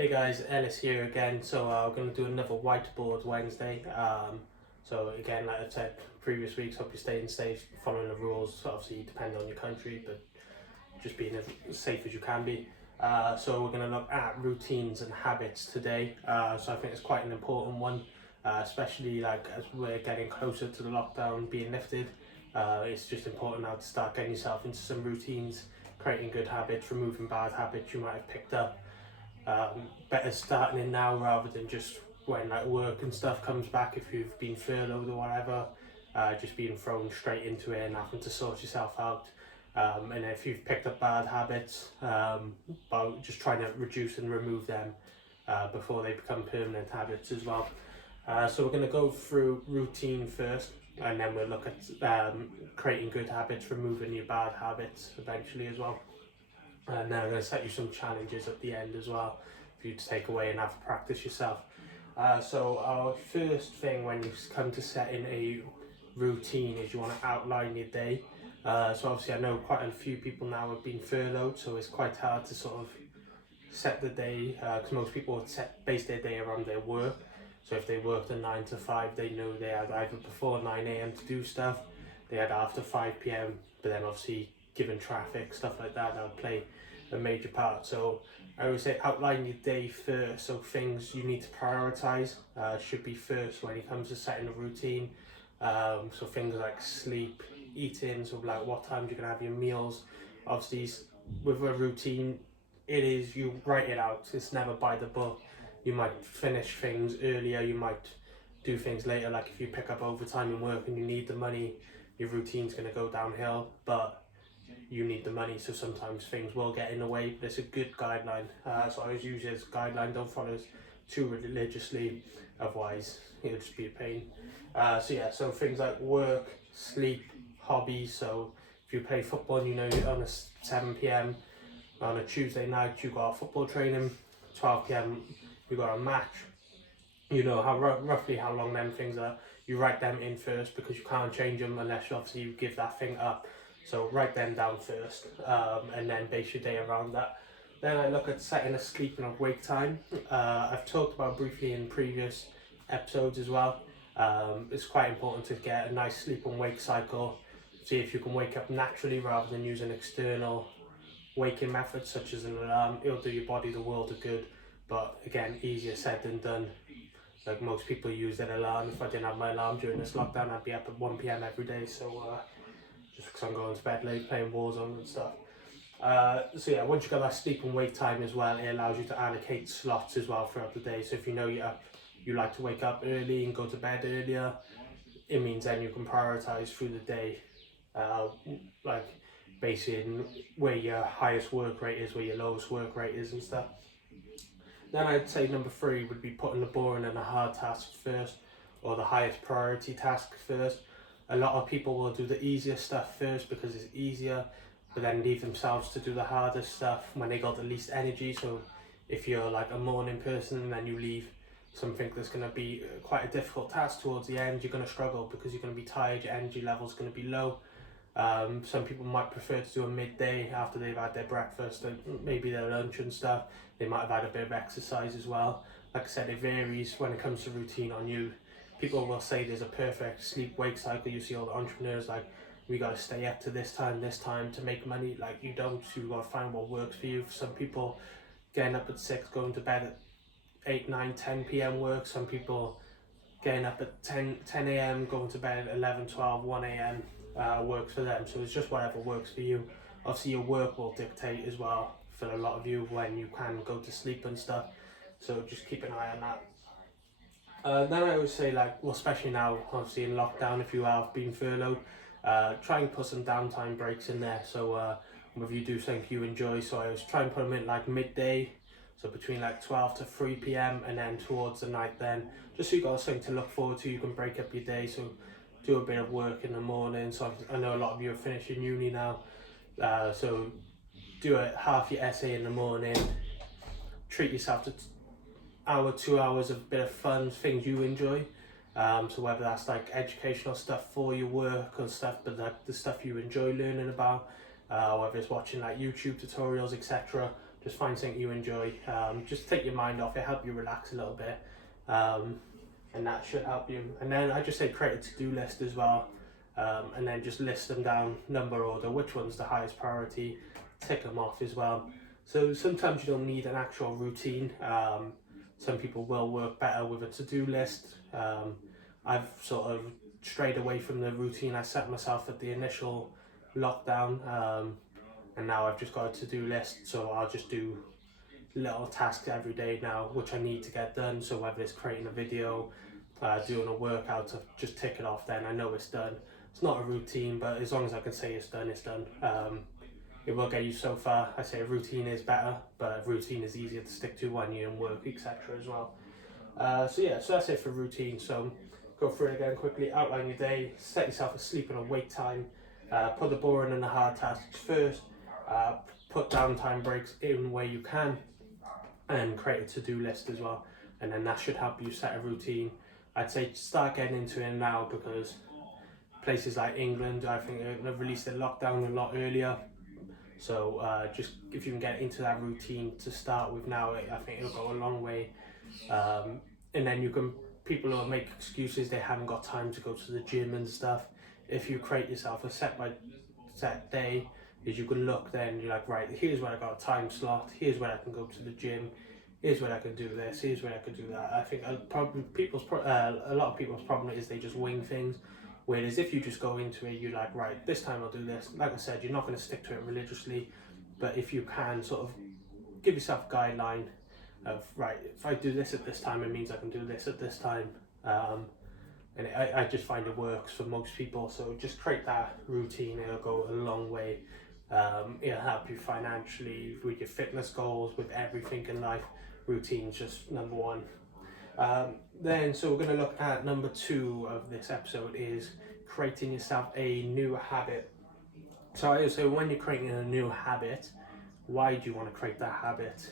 Hey guys, Ellis here again. So we're going to do another Whiteboard Wednesday. So again, like I said previous weeks, hope you're staying safe, following the rules. Obviously, depend on your country, but just being as safe as you can be. So we're going to look at routines and habits today. So I think it's quite an important one, especially like as we're getting closer to the lockdown being lifted. It's just important now to start getting yourself into some routines, creating good habits, removing bad habits you might have picked up. Better starting in now rather than just when like work and stuff comes back, if you've been furloughed or whatever, just being thrown straight into it and having to sort yourself out. And if you've picked up bad habits, about just trying to reduce and remove them before they become permanent habits as well. So we're going to go through routine first, and then we'll look at creating good habits, removing your bad habits eventually as well. And then I'm going to set you some challenges at the end as well for you to take away and have to practice yourself. So our first thing when you come to setting a routine is you want to outline your day. So obviously I know quite a few people now have been furloughed, so it's quite hard to sort of set the day, because most people would base their day around their work. So if they worked a 9 to 5, they know they had either before 9 a.m. to do stuff, they had after 5 p.m, but then obviously given traffic, stuff like that, that would play a major part. So I would say outline your day first, so things you need to prioritize should be first when it comes to setting a routine. So things like sleep, eating, so like what time you're going to have your meals. Obviously with a routine, it is, you write it out, it's never by the book. You might finish things earlier, you might do things later, like if you pick up overtime in work and you need the money, your routine's going to go downhill, but you need the money, so sometimes things will get in the way, but it's a good guideline. So I always use it as a guideline, don't follow it too religiously, otherwise it'll just be a pain. So things like work, sleep, hobbies. So if you play football and you know you're on a 7 p.m, on a Tuesday night you got football training, 12 p.m. you got a match, you know how roughly how long them things are. You write them in first because you can't change them unless obviously you give that thing up. So write them down first, and then base your day around that. Then I look at setting a sleep and a wake time. I've talked about briefly in previous episodes as well. It's quite important to get a nice sleep and wake cycle. See if you can wake up naturally rather than using external waking methods such as an alarm. It'll do your body the world of good, but again, easier said than done. Like most people use an alarm. If I didn't have my alarm during this lockdown, I'd be up at 1 p.m. every day. So just because I'm going to bed late playing Warzone and stuff. Once you got that sleep and wake time as well, it allows you to allocate slots as well throughout the day. So if you know you like to wake up early and go to bed earlier, it means then you can prioritize through the day, like basing where your highest work rate is, where your lowest work rate is and stuff. Then I'd say number 3 would be putting the boring and the hard task first, or the highest priority task first. A lot of people will do the easier stuff first because it's easier, but then leave themselves to do the harder stuff when they got the least energy. So if you're like a morning person and then you leave something that's going to be quite a difficult task towards the end, you're going to struggle because you're going to be tired, your energy level's going to be low. Some people might prefer to do a midday after they've had their breakfast and maybe their lunch and stuff. They might have had a bit of exercise as well. Like I said, it varies when it comes to routine on you. People will say there's a perfect sleep-wake cycle. You see all the entrepreneurs like, we got to stay up to this time to make money. Like you don't, you got to find what works for you. For some people, getting up at 6, going to bed at 8, 9, 10 p.m. works. Some people getting up at 10 a.m, going to bed at 11, 12, 1 a.m. Works for them. So it's just whatever works for you. Obviously your work will dictate as well for a lot of you when you can go to sleep and stuff. So just keep an eye on that. Then I would say, like, well, especially now, obviously in lockdown, if you have been furloughed, try and put some downtime breaks in there. So if you do something you enjoy, so I was trying to put them in like midday, so between like 12 to 3 p.m, and then towards the night then, just so you got something to look forward to. You can break up your day, so do a bit of work in the morning. So I know a lot of you are finishing uni now, so do half your essay in the morning, treat yourself to hour, 2 hours of a bit of fun, things you enjoy. So whether that's like educational stuff for your work or stuff, but like the stuff you enjoy learning about, whether it's watching like YouTube tutorials, etc., Just find something you enjoy. Just take your mind off it, help you relax a little bit, and that should help you. And then I just say create a to-do list as well, and then just list them down, number order, which one's the highest priority, tick them off as well. So sometimes you don't need an actual routine. Some people will work better with a to-do list. I've sort of strayed away from the routine I set myself at the initial lockdown, and now I've just got a to-do list, so I'll just do little tasks every day now which I need to get done. So whether it's creating a video, doing a workout, to just tick it off, then I know it's done. It's not a routine, but as long as I can say it's done, it's done. It will get you so far. I say a routine is better, but a routine is easier to stick to when you're in work, etc. as well. So that's it for routine. So go through it again quickly, outline your day, set yourself a sleep and a wake time, put the boring and the hard tasks first, put downtime breaks in where you can, and create a to-do list as well. And then that should help you set a routine. I'd say start getting into it now, because places like England, I think they've released their lockdown a lot earlier. So just if you can get into that routine to start with now, I think it'll go a long way. And then people will make excuses, they haven't got time to go to the gym and stuff. If you create yourself a set day, is you can look, then you're like, right, here's where I got a time slot, here's where I can go to the gym, here's where I can do this, here's where I can do that. I think a lot of people's problem is they just wing things. Whereas if you just go into it, you're like, right, this time I'll do this. Like I said, you're not going to stick to it religiously, but if you can sort of give yourself a guideline of, right, if I do this at this time, it means I can do this at this time. And I just find it works for most people. So just create that routine, it'll go a long way. It'll help you financially, with your fitness goals, with everything in life. Routine's just number one. So we're going to look at number 2 of this episode, is creating yourself a new habit. So I always say, when you're creating a new habit, why do you want to create that habit?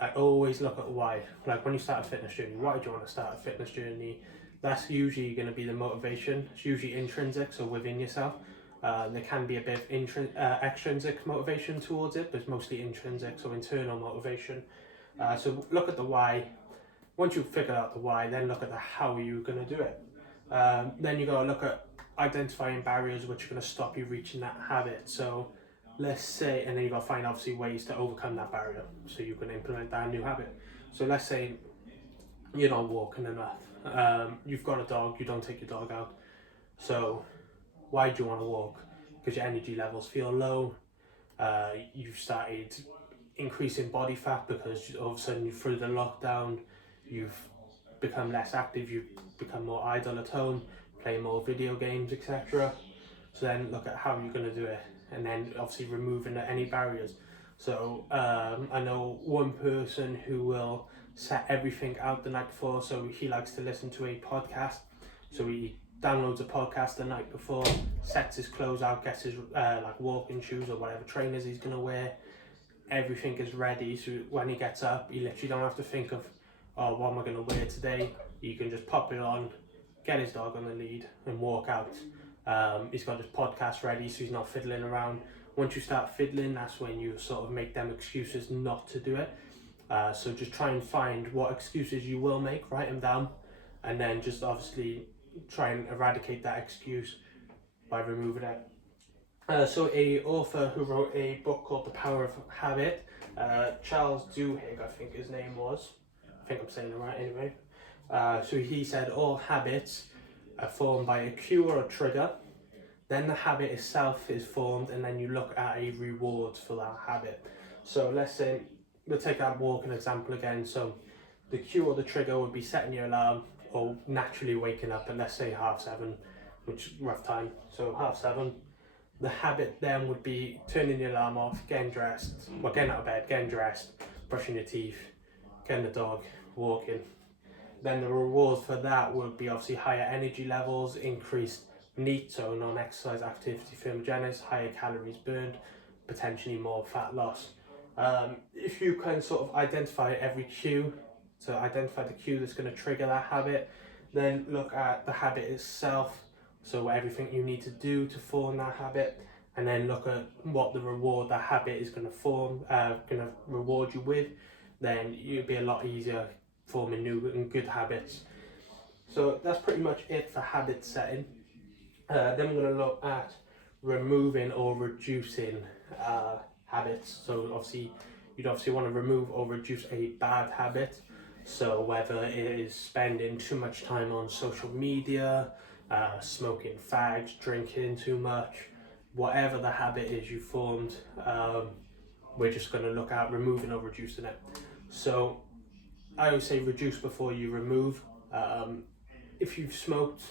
I always look at why. Like when you start a fitness journey, why do you want to start a fitness journey? That's usually going to be the motivation. It's usually intrinsic, so within yourself. There can be a bit of extrinsic motivation towards it, but it's mostly intrinsic, so internal motivation. So look at the why. Once you've figured out the why, then look at the how you're going to do it. Then you got to look at identifying barriers which are going to stop you reaching that habit. So let's say, and then you got to find obviously ways to overcome that barrier, so you can implement that new habit. So let's say you're not walking enough. You've got a dog, you don't take your dog out. So why do you want to walk? Because your energy levels feel low. You've started increasing body fat because all of a sudden through the lockdown you've become less active, you've become more idle at home, play more video games, etc. So then look at how you're going to do it, and then obviously removing any barriers. So I know one person who will set everything out the night before, so he likes to listen to a podcast. So he downloads a podcast the night before, sets his clothes out, gets his like walking shoes or whatever trainers he's going to wear. Everything is ready, so when he gets up, he literally don't have to think of, oh, what am I going to wear today? You can just pop it on, get his dog on the lead and walk out. He's got his podcast ready, so he's not fiddling around. Once you start fiddling, that's when you sort of make them excuses not to do it. So just try and find what excuses you will make, write them down, and then just obviously try and eradicate that excuse by removing it. So a author who wrote a book called The Power of Habit, Charles Duhigg, I think his name was. I think I'm saying it right anyway. So he said all habits are formed by a cue or a trigger. Then the habit itself is formed, and then you look at a reward for that habit. So let's say, we'll take that walking example again. So the cue or the trigger would be setting your alarm or naturally waking up at, let's say, 7:30, which is rough time. So 7:30. The habit then would be turning the alarm off, getting dressed, getting out of bed, getting dressed, brushing your teeth, getting the dog, walking. Then the reward for that would be obviously higher energy levels, increased NEAT, so non-exercise activity thermogenesis, higher calories burned, potentially more fat loss. If you can sort of identify every cue, so identify the cue that's going to trigger that habit, then look at the habit itself, so everything you need to do to form that habit, and then look at what the reward that habit is going to reward you with, then it'll be a lot easier forming new and good habits. So that's pretty much it for habit setting. Then we're going to look at removing or reducing habits. So you'd obviously want to remove or reduce a bad habit. So whether it is spending too much time on social media, smoking fags, drinking too much, whatever the habit is you formed, we're just going to look at removing or reducing it. So I always say reduce before you remove. If you've smoked,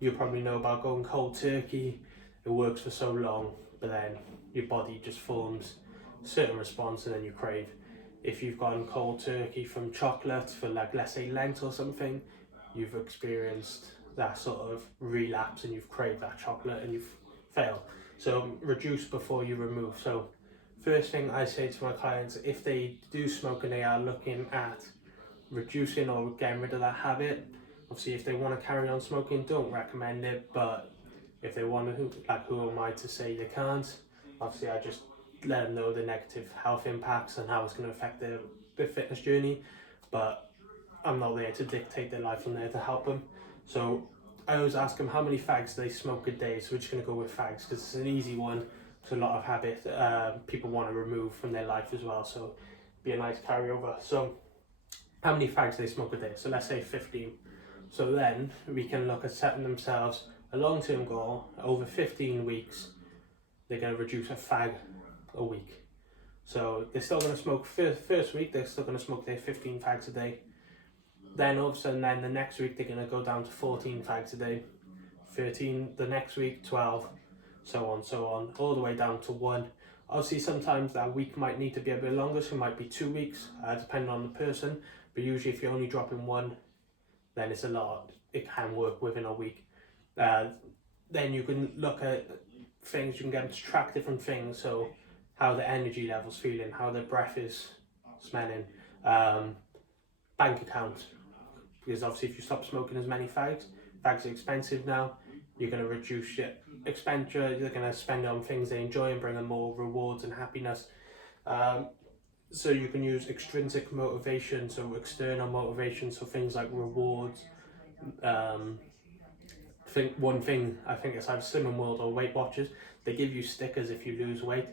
you'll probably know about going cold turkey. It works for so long, but then your body just forms a certain response and then you crave. If you've gone cold turkey from chocolate for, like, let's say Lent or something, you've experienced that sort of relapse and you've craved that chocolate and you've failed. So reduce before you remove. So first thing I say to my clients, if they do smoke and they are looking at reducing or getting rid of that habit, obviously if they want to carry on smoking, don't recommend it, but if they want to, like, who am I to say they can't? Obviously I just let them know the negative health impacts and how it's going to affect their fitness journey, but I'm not there to dictate their life. I'm there to help them. So I always ask them how many fags they smoke a day. So we're just going to go with fags because it's an easy one. It's a lot of habit people want to remove from their life as well, so be a nice carryover. So how many fags they smoke a day? So let's say 15. So then we can look at setting themselves a long-term goal. Over 15 weeks they're going to reduce a fag a week. So they're still going to smoke first week, they're still going to smoke their 15 fags a day. Then all of a sudden, then the next week they're going to go down to 14 fags a day, 13 the next week, 12, so on, all the way down to 1. Obviously sometimes that week might need to be a bit longer, so it might be 2 weeks, depending on the person, but usually if you're only dropping 1, then it's a lot. It can work within a week. Then you can look at things, you can get them to track different things, so how the energy level's feeling, how their breath is smelling, bank account, because obviously if you stop smoking as many fags are expensive now, you're going to reduce your expenditure, you're going to spend it on things they enjoy and bring them more rewards and happiness. So you can use extrinsic motivation, so external motivation, so things like rewards. One thing, I think it's either Slimming World or Weight Watchers, they give you stickers if you lose weight.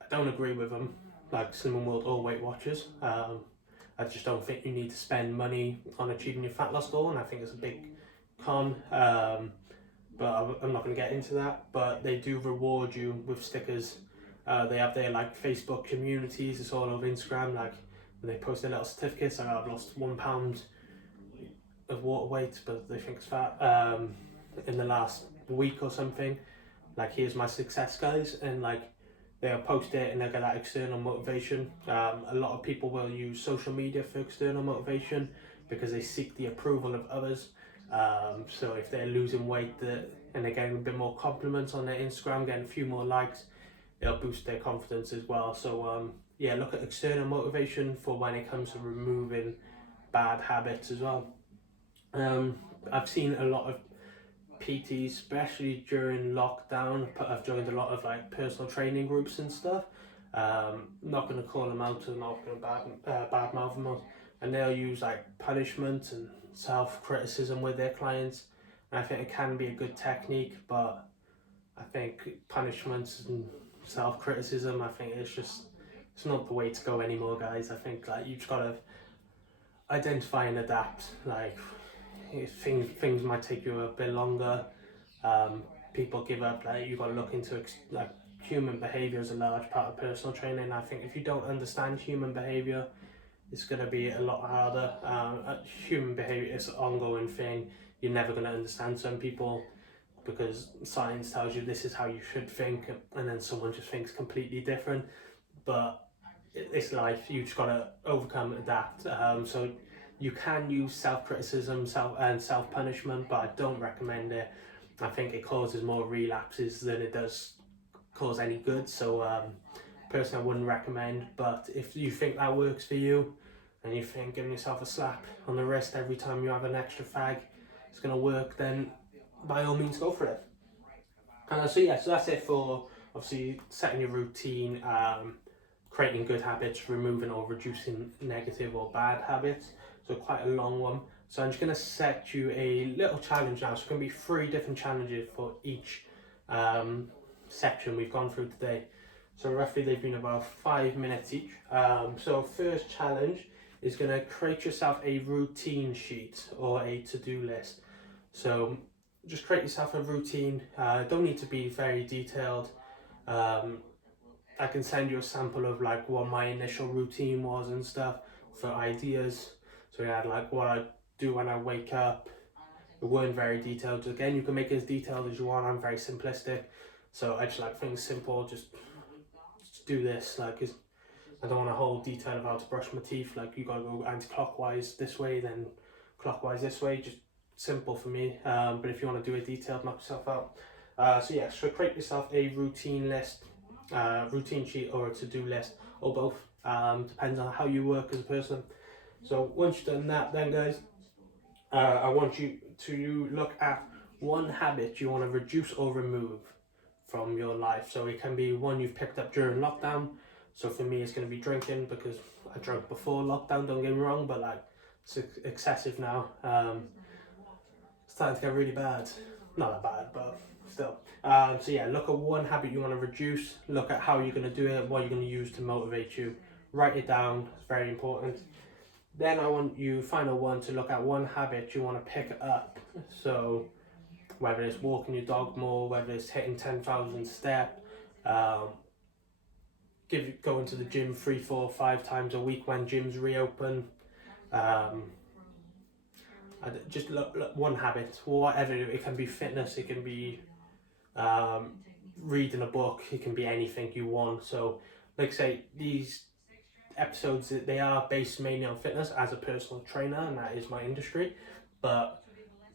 I don't agree with them, like Slimming World or Weight Watchers. I just don't think you need to spend money on achieving your fat loss goal, and I think it's a big con. But I'm not going to get into that. But they do reward you with stickers. They have their, like, Facebook communities. It's all over Instagram. Like, when they post their little certificates, like, I've lost 1 pound of water weight, but they think it's fat, in the last week or something. Like, here's my success, guys, and like, they'll post it and they'll get that external motivation. A lot of people will use social media for external motivation because they seek the approval of others. So if they're losing weight and they're getting a bit more compliments on their Instagram, getting a few more likes, it'll boost their confidence as well. So yeah, look at external motivation for when it comes to removing bad habits as well. I've seen a lot of PTs, especially during lockdown. I've joined a lot of, like, personal training groups and stuff. Not going to call them out, I'm not going to badmouth them, and they'll use, like, punishment and self-criticism with their clients, and I think it can be a good technique, but I think punishments and self-criticism, I think it's not the way to go anymore, guys. I think, like, you've got to identify and adapt. Like, things might take you a bit longer. People give up. Like, you've got to look into, like, human behavior is a large part of personal training. I think if you don't understand human behavior, it's going to be a lot harder. Human behavior is an ongoing thing. You're never going to understand some people because science tells you this is how you should think, and then someone just thinks completely different. But it's life. You just got to overcome, adapt. So you can use self-criticism and self-punishment, but I don't recommend it. I think it causes more relapses than it does cause any good. So personally, I wouldn't recommend. But if you think that works for you, and you think giving yourself a slap on the wrist every time you have an extra fag is going to work, then by all means go for it. So yeah, so that's it for obviously setting your routine, creating good habits, removing or reducing negative or bad habits. So quite a long one. So I'm just going to set you a little challenge now. So it's going to be 3 different challenges for each section we've gone through today. So roughly they've been about 5 minutes each. So first challenge is going to create yourself a routine sheet or a to-do list. So just create yourself a routine. Don't need to be very detailed. I can send you a sample of like what my initial routine was and stuff for ideas. So we had like what I do when I wake up. It weren't very detailed. Again, you can make it as detailed as you want. I'm very simplistic, so I just like things simple. Just do this. Like, I don't want a whole detail of how to brush my teeth. Like, you gotta go anti-clockwise this way, then clockwise this way. Just simple for me. But if you want to do it detailed, knock yourself out. So yeah, so create yourself a routine list, routine sheet, or a to-do list, or both. Depends on how you work as a person. So once you've done that, then guys, I want you to look at one habit you want to reduce or remove from your life. So it can be one you've picked up during lockdown. So for me, it's going to be drinking, because I drank before lockdown, don't get me wrong, but like it's excessive now. It's starting to get really bad. Not that bad, but still. So yeah, look at one habit you want to reduce, look at how you're going to do it, what you're going to use to motivate you. Write it down, it's very important. Then I want you, final one, to look at one habit you want to pick up. So whether it's walking your dog more, whether it's hitting 10,000 steps, going to the gym 3, 4, 5 times a week when gyms reopen. Just look one habit, whatever. It can be fitness, it can be reading a book, it can be anything you want. So like I say, these episodes, they are based mainly on fitness as a personal trainer, and that is my industry, but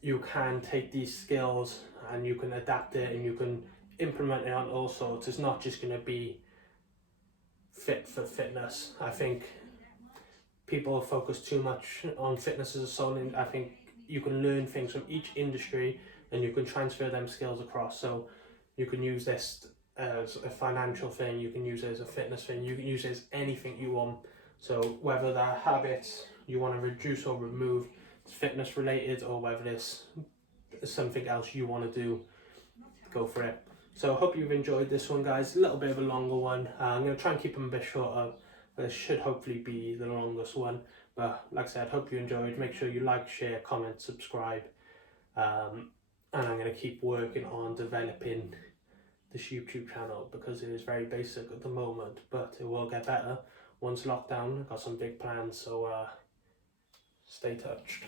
you can take these skills and you can adapt it and you can implement it on all sorts. It's not just going to be fit for fitness. I think people focus too much on fitness as a sole. I think you can learn things from each industry and you can transfer them skills across. So you can use this as a financial thing, you can use it as a fitness thing, you can use it as anything you want. So whether that habits you want to reduce or remove is fitness related, or whether it's something else you want to do, go for it. So I hope you've enjoyed this one, guys. A little bit of a longer one. I'm going to try and keep them a bit shorter. This should hopefully be the longest one. But like I said, hope you enjoyed. Make sure you like, share, comment, subscribe. And I'm going to keep working on developing this YouTube channel, because it is very basic at the moment, but it will get better once lockdown. I've got some big plans, so stay touched.